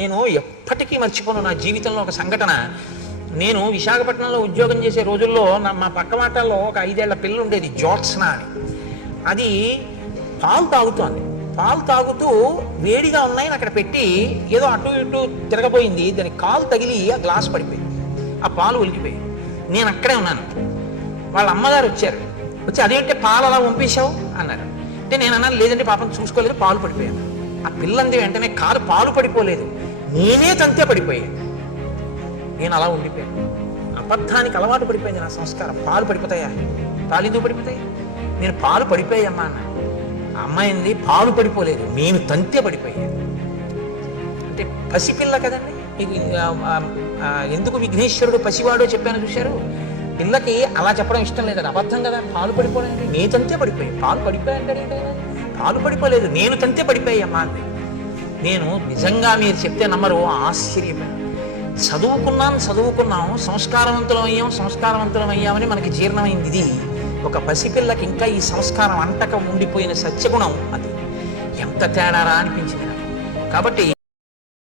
నేను ఎప్పటికీ మర్చిపోను నా జీవితంలో ఒక సంఘటన. నేను విశాఖపట్నంలో ఉద్యోగం చేసే రోజుల్లో మా పక్క మాటల్లో ఒక 5 ఏళ్ల పిల్ల ఉండేది, జ్యోత్స్న అని. అది పాలు తాగుతోంది. పాలు తాగుతూ వేడిగా ఉన్నాయని అక్కడ పెట్టి ఏదో అటు ఇటు తిరగబోయింది. దానికి కాలు తగిలి ఆ గ్లాస్ పడిపోయింది. ఆ పాలు ఒలికిపోయాయి. నేను అక్కడే ఉన్నాను. వాళ్ళ అమ్మగారు వచ్చారు. వచ్చి అదేంటే పాలు అలా పంపేశావు అన్నారు. అంటే నేను అన్నాను, లేదంటే పాపం చూసుకోలేదు, పాలు పడిపోయాను. ఆ పిల్లంది వెంటనే కాలు పాలు పడిపోలేదు, నేనే తంతే పడిపోయాను. నేను అలా ఉండిపోయాను. అబద్ధానికి అలవాటు పడిపోయింది నా సంస్కారం. పాలు పడిపోతాయా? పాలు ఎందుకు పడిపోతాయి? నేను పాలు పడిపోయామ్మా అన్న. ఆ అమ్మాయింది పాలు పడిపోలేదు, నేను తంతే పడిపోయాను. అంటే పసిపిల్ల కదండి. మీకు ఎందుకు విఘ్నేశ్వరుడు పసివాడో చెప్పాను చూశారు. పిల్లకి అలా చెప్పడం ఇష్టం లేదు, అబద్ధం కదా. పాలు పడిపోయాయండి, నేను తంతే పడిపోయాయి. పాలు పడిపోయాయంటే పాలు పడిపోలేదు, నేను తంతే పడిపోయామ్మా అంది. నేను నిజంగా మీరు చెప్తే నమ్మరు, ఆశ్చర్యపోయాను. చదువుకున్నాం, సంస్కారవంతులం అయ్యామని మనకి జీర్ణమైంది. ఇది ఒక పసిపిల్లకి ఇంకా ఈ సంస్కారం అంటక ఉండిపోయిన సత్యగుణం. అది ఎంత తేడారా అనిపించింది నాకు. కాబట్టి